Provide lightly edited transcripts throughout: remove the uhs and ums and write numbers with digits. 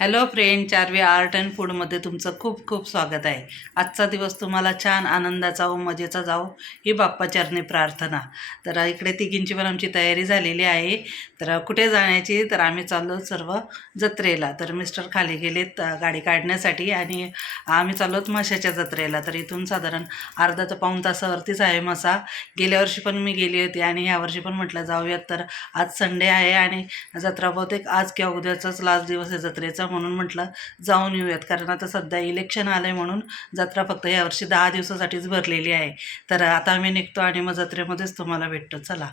Hello friend, चारवी art and फूडमध्ये तुमचं खूप खूप स्वागत आहे. आजचा दिवस तुम्हाला छान आनंदाचा व मजेचा जाओ ही बाप्पाचरणी प्रार्थना. तर इकडे तिघींची पण आमची तयारी झालेली आहे. तर कुठे जाण्याची, तर आम्ही चाललो सर्व जत्रेला. तर मिस्टर खाली गेलेत गाडी काढण्यासाठी आणि आम्ही चाललोत म्हशाच्या जत्रेला. तर इथून साधारण अर्धा ते पाऊण तासावरतीच आहे म्हसा. गेल्या वर्षी पण मी गेली होती आणि ह्यावर्षी पण म्हटलं जाऊयात. तर आज संडे आहे आणि जत्रा बहुतेक आज किंवा उद्याचाच लास्ट दिवस आहे जत्रेचा, म्हणून म्हटलं जाऊन येऊयात. कारण आता सध्या इलेक्शन आलं आहे म्हणून जत्रा फक्त यावर्षी 10 दिवसासाठीच भरलेली आहे. तर आता आम्ही निघतो आणि मग जत्रेमध्येच तुम्हाला भेटतो. चला.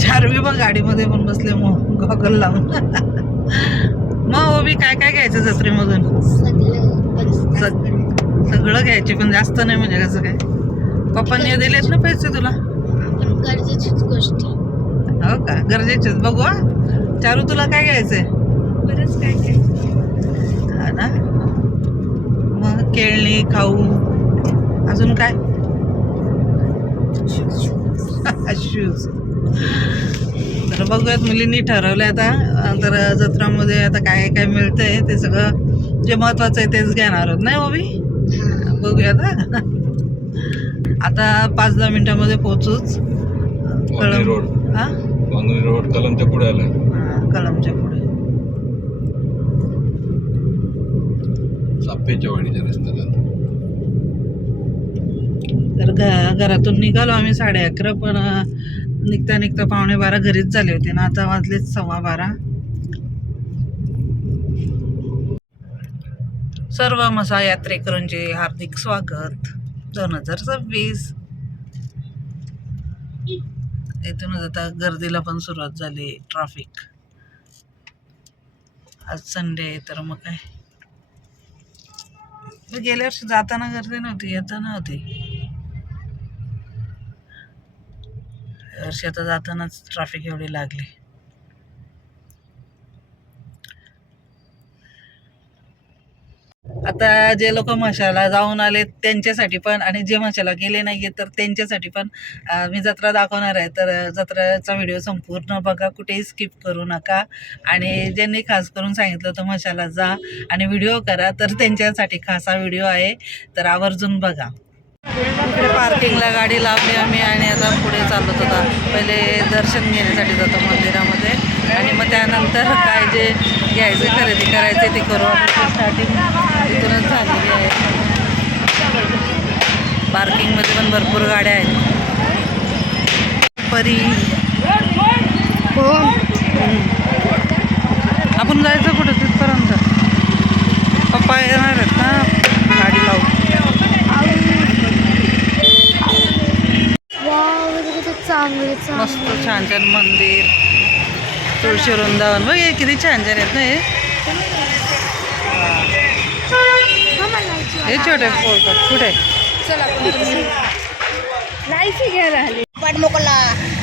चारवी मग गाडीमध्ये पण बसले मग गॉगल लावून. मग ओबी काय काय घ्यायचं जत्रेमधून? सगळं घ्यायचे, पण जास्त नाही. म्हणजे कसं काय, पप्पांनी दिलेत ना पैसे तुला? गरजेचीच गोष्टी. हो का, गरजेचेच. बघू हा. चारू तुला काय घ्यायचंय? बरंच काय काय. हा ना. मग खेळणी, खाऊ, अजून काय? शूज. तर बघूयात, मुलींनी ठरवलं आता. तर जत्रामध्ये आता काय काय मिळतंय ते सगळं जे महत्वाचं आहे तेच घेणार आहोत, नाही ओबी? बघूयात हा. आता 5-10 मिनिटांमध्ये पोहोचूच. रोड हा, रोड कलमच्या पुढे आलाय. कलमच्या पुढे. सापेच्या वाडीच्या रस्त्याला. तर घरातून निघालो आम्ही 11:30, पण निघता निघता 11:45 घरीच झाले होते ना. आता वाजलेच 12:15. सर्व म्हसा यात्रेकरूंचे हार्दिक स्वागत 2026. इथूनच आता गर्दीला पण सुरुवात झाली. ट्रॅफिक आज संडे आहे, तर मग काय, गेल्या वर्षी जाताना गर्दी नव्हती, येताना होती. वर्षी आता जातानाच ट्रॅफिक एवढी लागली. आता जे लोक म्हशाला जाऊन आले त्यांच्यासाठी पण, आणि जे म्हशाला गेले नाहीये तर त्यांच्यासाठी पण मी जत्रा दाखवणार आहे. तर जत्रेचा व्हिडिओ संपूर्ण बघा, कुठेही स्किप करू नका. आणि ज्यांनी खास करून सांगितलं होतं म्हशाला जा आणि व्हिडिओ करा, तर त्यांच्यासाठी खास हा व्हिडिओ आहे. तर आवर्जून बघा. इकडे पार्किंगला गाडी लावली आम्ही आणि आता पुढे चालत होता. पहिले दर्शन घेण्यासाठी जातो मंदिरामध्ये आणि मग त्यानंतर काय जे घ्यायचे, खरेदी करायचे ते करू. स्टार्टिंग इथूनच झालेली आहे. पार्किंगमध्ये पण भरपूर गाड्या आहेत. परी हो, आपण जायचं कुठं तिथपर्यंत? पप्पा येणार आहेत ना गाडी लावून. मस्त छान छान मंदिर, तुळशी वृंदावन. बघ हे किती छान छान आहेत ना. हे छोटे फोटो कुठे? पट मोकला.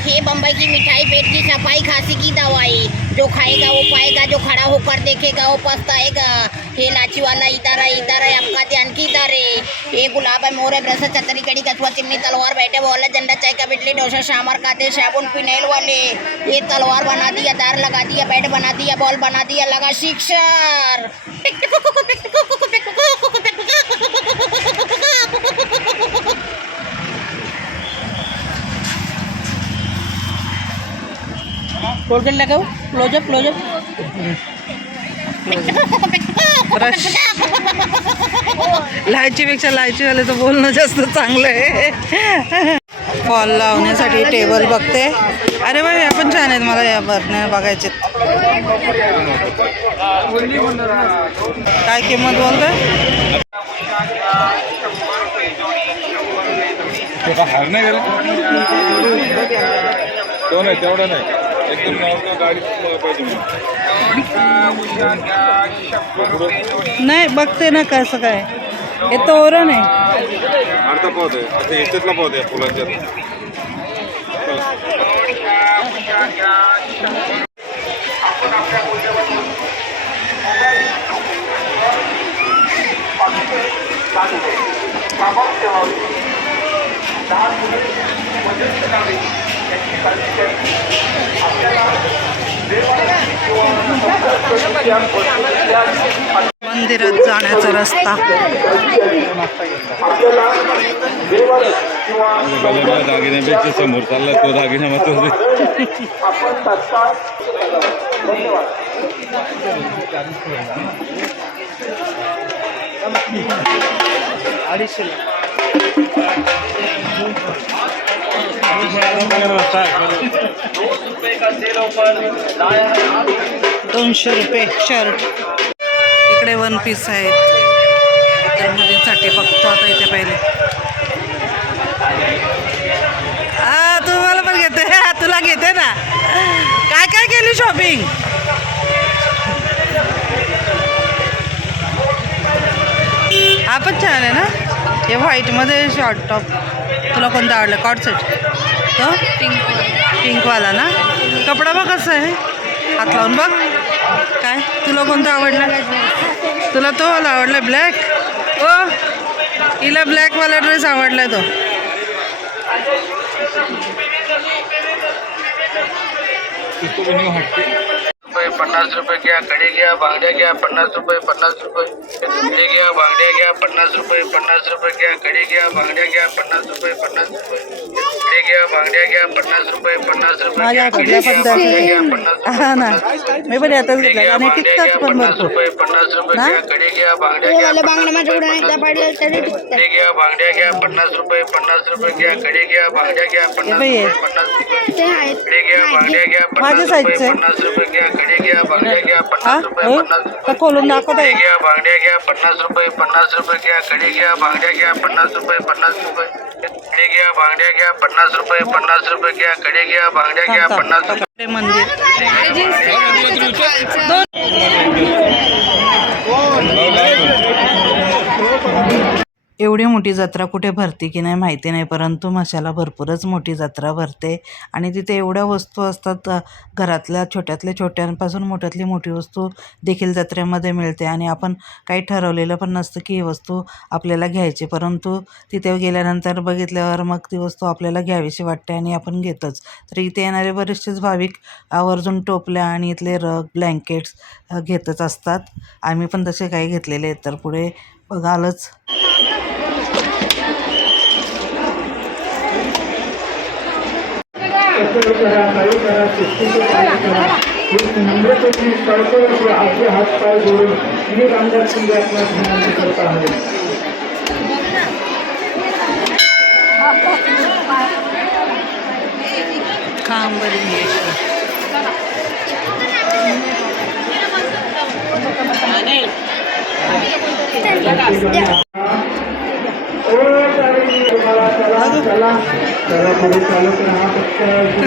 ये बम्बई की मिठाई, पेट की सफाई, खांसी की दवाई. जो खाएगा वो पाएगा, जो खड़ा होकर देखेगा वो पछताएगा. हे लाची वाला इधर है, आपका ध्यान किधर है? ये गुलाब है, मोर है, ब्रश, छतरी, कड़ी, कछुआ, चिन्नी, तलवार, बैठे बोले, झंडा, चाय का बिजली, डोसा, शामर खाते, साबुन, फिनाइल वाले. ये तलवार बना दिया, दार लगा दिया, बैट बना दिया, बॉल बना दिया, लगा शिक्षर. कोलगेट लगाऊ. Closeup brush. लायचीपेक्षा लायचीवाले तर बोलणं जास्त चांगलं आहे. फॉल लावण्यासाठी टेबल बघते. अरे बाई, या पण छान आहेत. मला या बरण्या बघायचे. काय किंमत बोलतोय? हार नाही गेला तो नाही, तेवढा नाही. एकदम नॉर्मल गाडी पाहिजे. नाही, बघते ना कसं काय. हे तोरण आहे. अर्धा पावत आहे. आता याच्यातला पावत आहे फुलांच्यात. मंदिरात जाण्याचा रस्ता. गल्याला दागिन्यापेक्षा समोर चालला तो दागिना मात्र ₹200 शर्ट. इकडे वन पीस आहेत. तर मुलींसाठी बघतो आता इथे पहिले. तुम्हाला पण घेते. तुला घेते ना. काय काय केली शॉपिंग? हा पण छान आहे ना. हे व्हाईटमध्ये शॉर्ट टॉप. तुला कोणता आवडला? कॉट सेट तो पिंकवाला ना. कपडा बघ कसं आहे. हात लावून बघ. काय तुला कोणता आवडला? तुला तो वाला आवडला ब्लॅक. ओ हिला ब्लॅकवाला ड्रेस आवडला तो. 50 रुपये घ्या. कडी घ्या. बांगड्या घ्या. 50 रुपये. 50 रुपये. कडी घ्या. बांगड्या घ्या. 50 रुपये. 50 रुपये घ्या. कडी घ्या. बांगड्या घ्या. 50 रुपये. 50 रुपये. कडी घ्या. बांगड्या घ्या. 50 रुपये. 50 रुपये. माझ्या कुठल्या पण हा ना. मी पण यातच घेतला आणि टिकतात पण 50 रुपये. 50 रुपये घ्या. कडी घ्या. बांगड्या घ्या. बांगडा माझ्याकडून एकदा पाडलं तरी कडी घ्या. बांगड्या घ्या. 50 रुपये. 50 रुपये घ्या. कडी घ्या. बांगड्या घ्या. 50 रुपये. 50 रुपये. ते आहेत. कडी घ्या. बांगड्या घ्या. 50 रुपये. 50 रुपये घ्या. कडी घ्या. बांगड्या घ्या. 50 रुपये. 50 रुपये. खोलून दाखवत आहे. कडी घ्या. बांगड्या घ्या. 50 रुपये. 50 रुपये घ्या. कडी घ्या. बांगड्या घ्या. 50 रुपये. 50 रुपये. कडी घ्या. बांगड्या घ्या. 50 रुपये. 50 रुपये घ्या. कडी घ्या. बांगड्या घ्या. 50 रुपये. मंदिर. एवढी मोठी जत्रा कुठे भरते की नाही माहिती नाही, परंतु मशाला भरपूरच मोठी जत्रा भरते आणि तिथे एवढ्या वस्तू असतात. घरातल्या छोट्यांपासून मोठ्यातली मोठी वस्तू देखील जत्रेमध्ये मिळते आणि आपण काही ठरवलेलं पण नसतं की ही वस्तू आपल्याला घ्यायची, परंतु तिथे गेल्यानंतर बघितल्यावर मग ती वस्तू आपल्याला घ्यावीशी वाटते आणि आपण घेतोच. तर इथे येणारे बरेचसेच भाविक आवर्जून टोपल्या आणि इथले रग ब्लँकेट्स घेतच असतात. आम्ही पण तसे काही घेतलेले आहेत. तर पुढे बघालच. आपले हात पाय जोडून अनेक आमदार संघ आपल्यास विनंती करत आहे.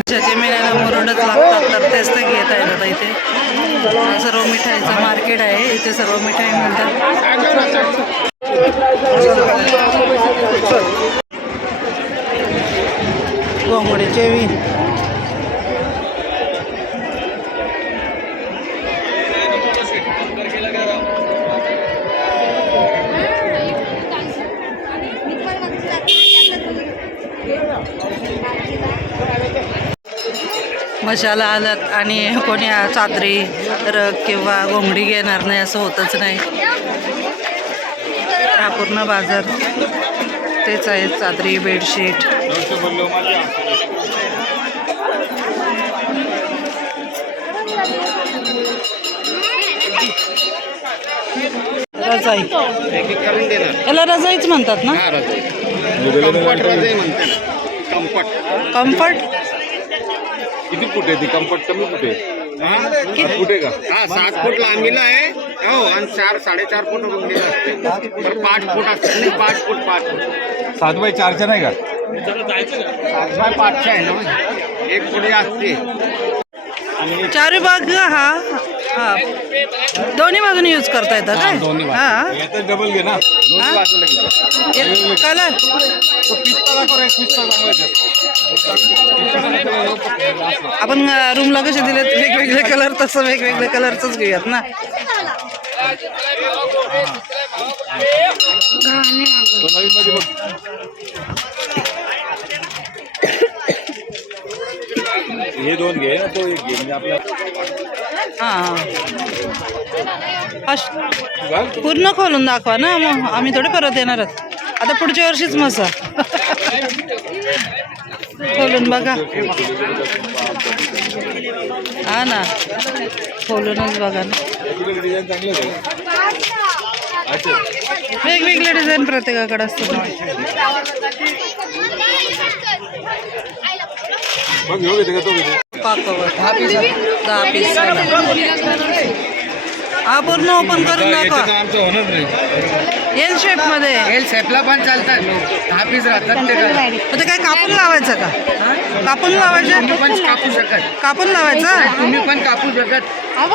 ज्याचे महिन्याला मुरडच लागतात तर तेच तर घेत आहेत. आता इथे सर्व मिठाईचं मार्केट आहे. इथे सर्व मिठाई मिळतात. घोंगडीचे विण. मशाला आलात आणि कोणी चादरी रग किंवा घोंगडी घेणार नाही असं होतच नाही. हा पूर्ण बाजार तेच आहे. चादरी बेडशीट. रजाई. याला रजाईच म्हणतात ना. कम्फर्ट. किती फूट आहे ती? कम्फर्ट कमी फूट आहे. 8 फूट आहे का? 7 फूट लांबीला आहे. हो आणि 4-4.5 फूट रुंदीला असते. 5 फूट असते. 5 फूट 7x4 नाही का? 7x5 आहे ना. 1 फूट असते. चारी बाग. हा हा दोन्ही बाजूने यूज करता येतं काय? हा याचा डबल घे ना. दोन्ही बाजूला घे. कलर आपण रूमला कसे दिलेत वेगवेगळे कलर, तसं वेगवेगळे कलरच घेऊयात ना. हे दोन घे ना, तो एक घे म्हणजे आपला हां पूर्ण खोलून दाखवा ना, मग आम्ही थोडे परत येणार आहोत. आता पुढच्या वर्षीच मसा खोलून बघा. हा ना, खोलूनच बघा ना. डिझाईन चांगलं आहे. वेगवेगळे डिझाईन प्रत्येकाकडे असतात. मग घेऊ घेते का तो घेते? पाकवर 10 पीस. हा पूर्ण ओपन करून दाखवा. आमचं होणार नाही. एल शेप मध्ये. एल शेपला पण चालतात 10 पीस राहतात ते काय ते काय कापून लावायचं का? कापून लावायचं? तुम्ही पण कापू शकत कापून लावायचं? तुम्ही पण कापू शकत.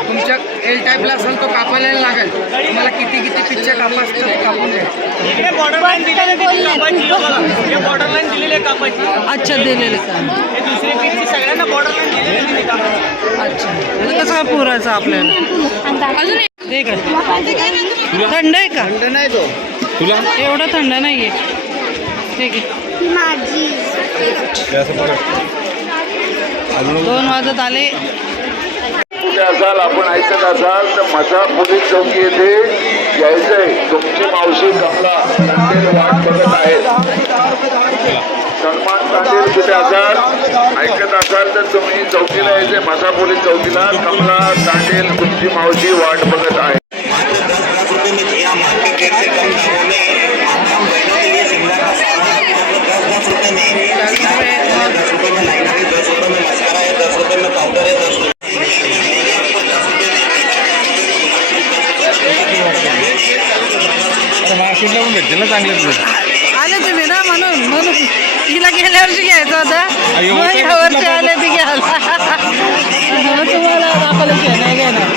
तुमच्या एल टाईपला असेल तो कापायला लागेल. तुम्हाला किती पिच्चे कापा असतात ते कापून घ्या. अच्छा दिलेले का? अच्छा म्हणजे कसं काय पुरायचं आपल्याला? अजून एक आहे. थंड आहे का? थंड नाही तो. तुला एवढं थंड नाहीये. ठीक आहे. हे असं बघा. 2 वाजत आले. कुठे असाल, आपण ऐकत असाल तर मसा पोलीस चौकी येथे यायचंय. तुमची मावशी कमला तांडेल वाट बघत आहेत. सन्मान तांडेल कुठे असाल, ऐकत असाल तर तुम्ही चौकीला यायचंय. मसा पोलीस चौकीला कमला तांडेल तुमची मावशी वाट बघत आहे. मार्केटला पण भेटतील ना चांगले. आले तुम्ही ना, म्हणून तिला गेल्या वर्षी घ्यायचं होता. मग ह्या वर्षी आले ती घ्यायला. तुम्हाला दाखवलं की नाही घेणार.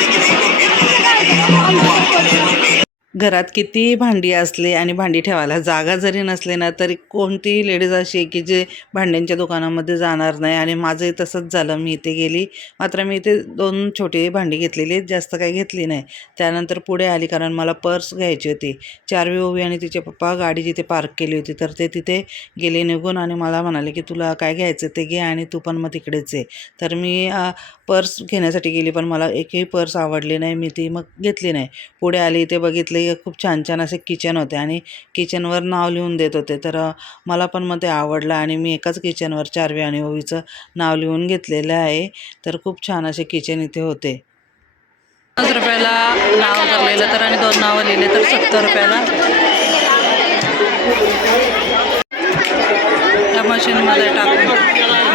घरात किती भांडी असली आणि भांडी ठेवायला जागा जरी नसली ना, तरी कोणतीही लेडीज अशी आहे की जे भांड्यांच्या दुकानामध्ये जाणार नाही. आणि माझंही तसंच झालं. मी इथे गेली, मात्र मी इथे 2 छोटी भांडी घेतलेली, जास्त काही घेतली नाही. त्यानंतर पुढे आली कारण मला पर्स घ्यायची होती. 4वी ओवी आणि तिचे पप्पा गाडी जिथे पार्क केली होती तर ते तिथे गेले निघून आणि मला म्हणाले की तुला काय घ्यायचं ते घे आणि तू पण मग तिकडेच आहे. तर मी पर्स घेण्यासाठी गेली, पण मला एकही पर्स आवडली नाही. मी ती मग घेतली नाही. पुढे आली, ते बघितले खूप छान छान असे किचन होते आणि किचनवर नाव लिहून देत होते. तर मला पण मग ते आवडलं आणि मी एकाच किचनवर 4वी आणि ओवीचं नाव लिहून घेतलेलं आहे. तर खूप छान असे किचन इथे होते. 50 रुपयाला नाव धरलेलं तर आणि 2 नावं लिहिले तर 70 रुपयाला. त्या मशीनमध्ये टाकून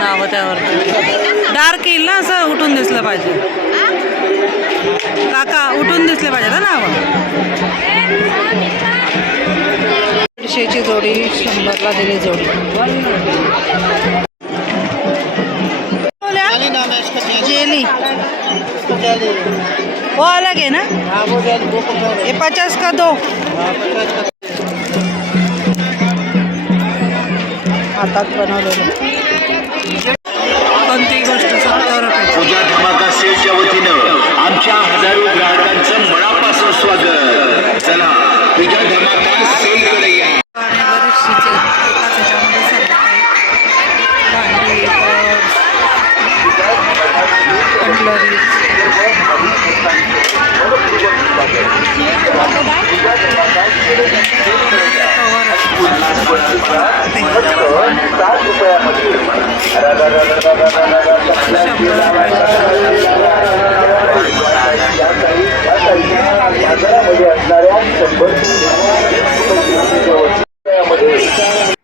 नावं त्यावरती. डार्क येईल ना, असं उठून दिसलं पाहिजे. काका उठून दिसले पाहिजे ना नावं. 150ची जोडी 100ला दिली जोडी. जेली वो अलग है ना, ये 50 का 2. हातात बनवलेलं कोणतीही गोष्ट 70 रुपये. पूजा धमाका सेलच्या वतीनं आमच्या हजारो ग्राहकांचं मनापासून स्वागत. चला पूजा धमाका सेलकडे या. आणि बरीचशी त्याच्यामध्ये सर्व काही भांडी, कटलरी.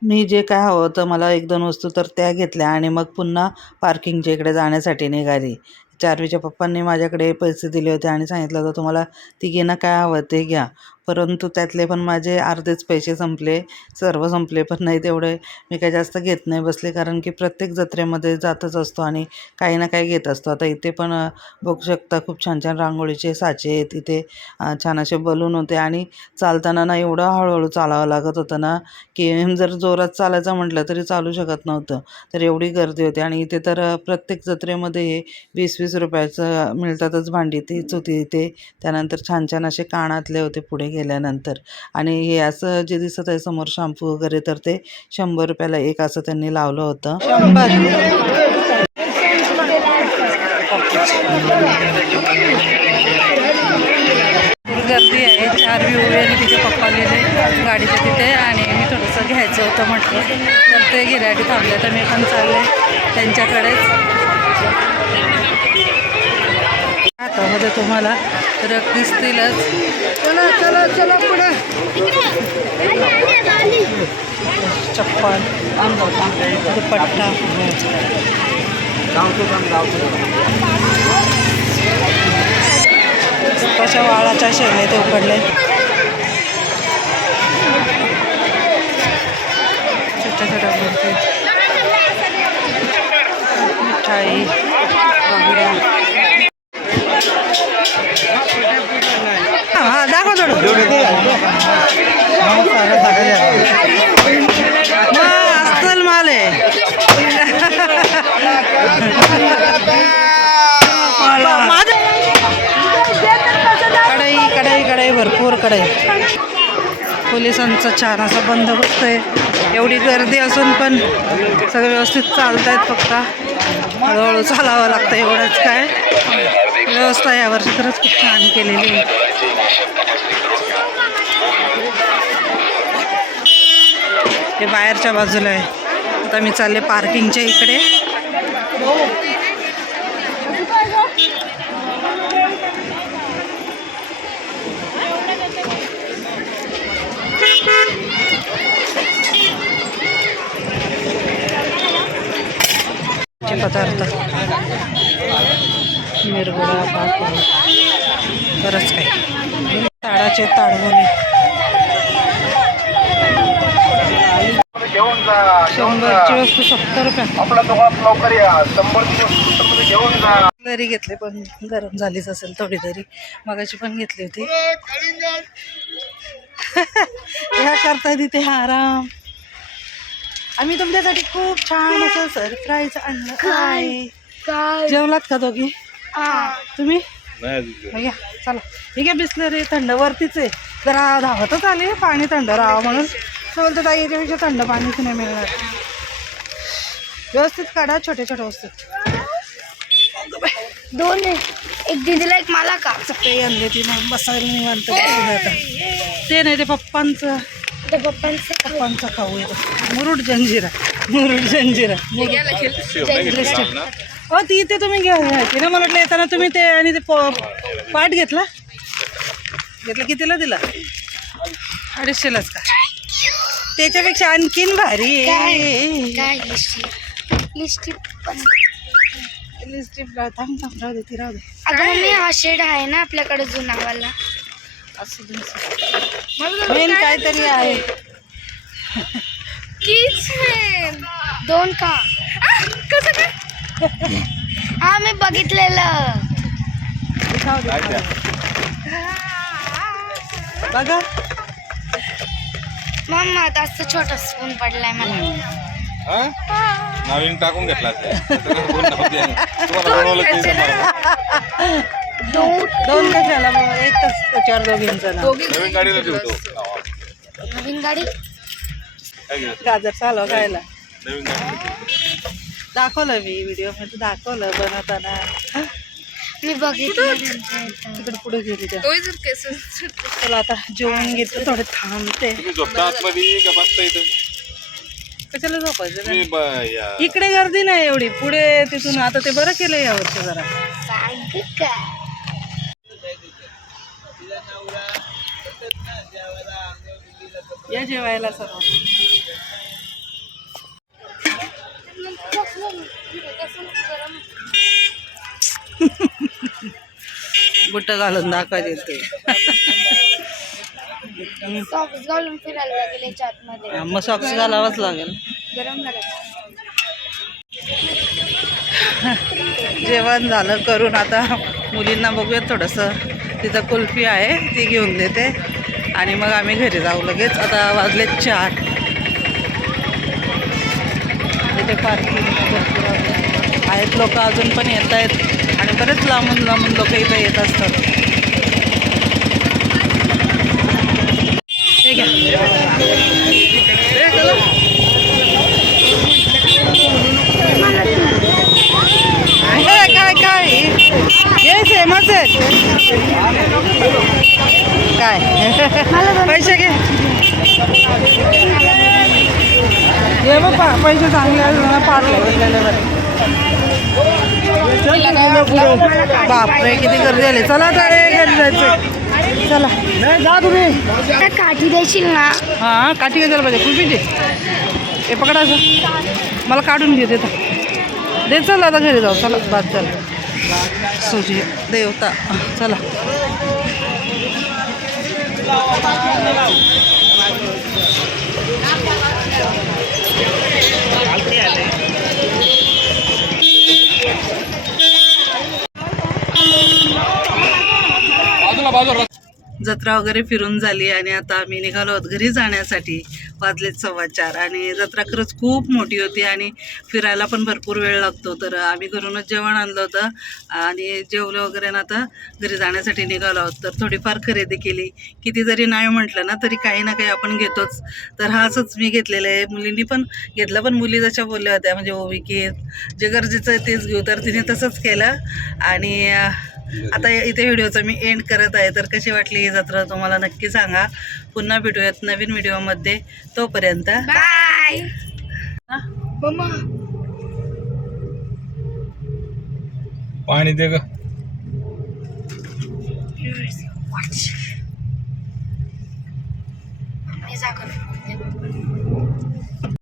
मी जे काय हवं होतं मला 1-2 वस्तू तर त्या घेतल्या आणि मग पुन्हा पार्किंगच्या इकडे जाण्यासाठी निघाली. 4वीच्या पप्पांनी माझ्याकडे पैसे दिले होते आणि सांगितलं होतं तुम्हाला तिघींना काय हवं ते घ्या. परंतु त्यातले पण माझे अर्धेच पैसे संपले, सर्व संपले पण नाही तेवढे. मी काही जास्त घेत नाही बसले कारण की प्रत्येक जत्रेमध्ये जातच असतो आणि काही ना काही घेत असतो. आता इथे पण बघू शकता खूप छान छान रांगोळीचे साचे आहेत. इथे छान असे बलून होते आणि चालताना ना एवढं हळूहळू चालावं लागत होतं ना की जर जोरात चालायचं म्हटलं तरी चालू शकत नव्हतं. तर एवढी गर्दी होती आणि इथे तर प्रत्येक जत्रेमध्ये हे 20-20 रुपयाचं मिळतातच भांडी. तीच होती इथे. त्यानंतर छान छान असे कानातले होते पुढे गेल्यानंतर. आणि हे असं जे दिसत आहे समोर शॅम्पू वगैरे तर ते 100 रुपयाला एक असं त्यांनी लावलं होतं. 100 गर्दी आहे. 4 उभी आणि तिचे पप्पा गेले गाडीच्या तिथे आणि मी थोडंसं घ्यायचं होतं म्हटलं तर ते गिऱ्हाईक थांबले. तर मी पण चालले त्यांच्याकडेच. हातामध्ये तुम्हाला रग दिसतीलच. चला चला चला पुढे. चप्पल, दुपट्टा, कशा वाळाच्या शेंगे ते उकडले. छोट्या छोट्या मूर्ती, मिठाई वगैरे. हा दाखव थोडं. अस्सल माल आहे. कढई कढई कढई भरपूर कढई. पोलिसांचा छान असा बंदोबस्त आहे. एवढी गर्दी असून पण सगळे व्यवस्थित चालत आहेत. फक्त हळूहळू चालावं लागतं एवढंच. काय व्यवस्था यावर्षी खरंच खूप छान केलेली आहे. ते बाहेरच्या बाजूला आहे. आता मी चालले पार्किंगच्या इकडे. पदार्थ मिरगुडा, पापड, बरंच काही. ताडाचे ताडवणे 100ची वस्तू 70 रुपये. आपल्या दुकानात लवकर या. 100ची वस्तू घेऊन जा. तरी घेतले पण गरम झालीच असेल थोडी तरी. मगाची पण घेतली होती. ह्या करताय तिथे आराम. आम्ही तुमच्यासाठी खूप छान असं सरप्राईज आणलं आहे. जेवलात का दोघी? तुम्ही या चला. ठीक आहे. बिस्लरी थंड वरतीच आहे. जरा धावतच आले पाणी थंड राहावं म्हणून. बोलतो ताई याच्यापेक्षा थंड पाणीच नाही मिळणार. व्यवस्थित काढा छोट्या छोट्या वस्तू. 2 एक दीदीला एक मला का सकाळी आणली ती मग बसायला निवांत. ते नाही ते पप्पांचं पप्पांचा खाऊ येतो. मुरुड जंजिरा. मुरुड जंजिरा हो ती इथे तुम्ही घ्यायची ना. मला वाटलं येताना तुम्ही ते आणि ते पाट घेतला. कितीला दिला? 250लाच का? त्याच्यापेक्षा आणखीन भारी आहे. लिपस्टिक राहू दे ती राहू दे. अगं मम्मी हा शेड आहे ना आपल्याकडे जुनावाला. मेन काहीतरी आहे. 2 का? कसं काय? हा मी बघितलेलं. बघा मम्मा जास्त छोटा स्पून पडलाय मला. नवीन टाकून घेतला. तुम्हाला बनवलं ते दोन कशाला मग? एकच त्याच्यावर दोघींचं नाव. नवीन गाडीला ठेवतो. नवीन गाडी गाजर चालव खायला नवीन गाडी दाखवलं मी व्हिडिओ मध्ये. दाखवलं बनवताना. मी बघितलं. तिकडे पुढे गेली त्या. चला आता जेवण घेतलं. थोडे थांबते. तुम्ही झोपता आतमध्ये का बसता इथं? कशाला झोपायचं? तुम्ही इकडे गर्दी नाही एवढी. पुढे तिथून आता ते बरं केलं यावर्षी जरा. सांग का या जेवायला सर्व. बुट्ट घालून दाखवायचे ते. सॉक्स घालून फिरायला लागेल याच्या आतमध्ये. मग सॉक्स घालावाच लागेल. गरम झालं. जेवण झालं करून आता मुलींना बघूयात थोडंसं. तिथं कुल्फी आहे ती घेऊन देते आणि मग आम्ही घरी जाऊ लगेच. आता वाजले 4. तिथे पार्किंग भरपूर आहेत. लोक अजून पण येत आहेत आणि बरेच लांबून लांबून लोक इथं येत असतात. हे घ्या. काय काय पैसे चांगले पाठले बापरे किती गर्दी आली. चला तर घरी जायचं. चला नाही जा तुम्ही. काठी देशील ना? हां काठी घ्यायला पाहिजे कुठे हे पकडायचं मला काढून घे देता दे. चला आता घरी जाऊ. चला बाद चला सुजी देवता. चला जत्रा वगैरे फिरून झाली आणि आता आम्ही निघालो आहोत घरी जाण्यासाठी. वाजलेत 4:15 आणि जत्रा खरंच खूप मोठी होती आणि फिरायला पण भरपूर वेळ लागतो. तर आम्ही घरूनच जेवण आणलं होतं आणि जेवलं वगैरे ना आता घरी जाण्यासाठी निघालो आहोत. तर थोडीफार खरेदी केली. किती जरी नाही म्हटलं ना तरी काही ना काही आपण घेतोच. तर हा असंच मी घेतलेलं आहे. मुलींनी पण घेतलं पण मुली जशा बोलल्या होत्या म्हणजे ओवी की जे गरजेचं आहे तेच घेऊ. तर तिने तसंच केलं आणि आता इथे व्हिडिओचा मी एंड करत आहे. तर कशी वाटली ही जत्रा तुम्हाला नक्की सांगा. पुन्हा भेटूयात नवीन व्हिडिओमध्ये. तोपर्यंत बाय. पाणी दे ग. Watch.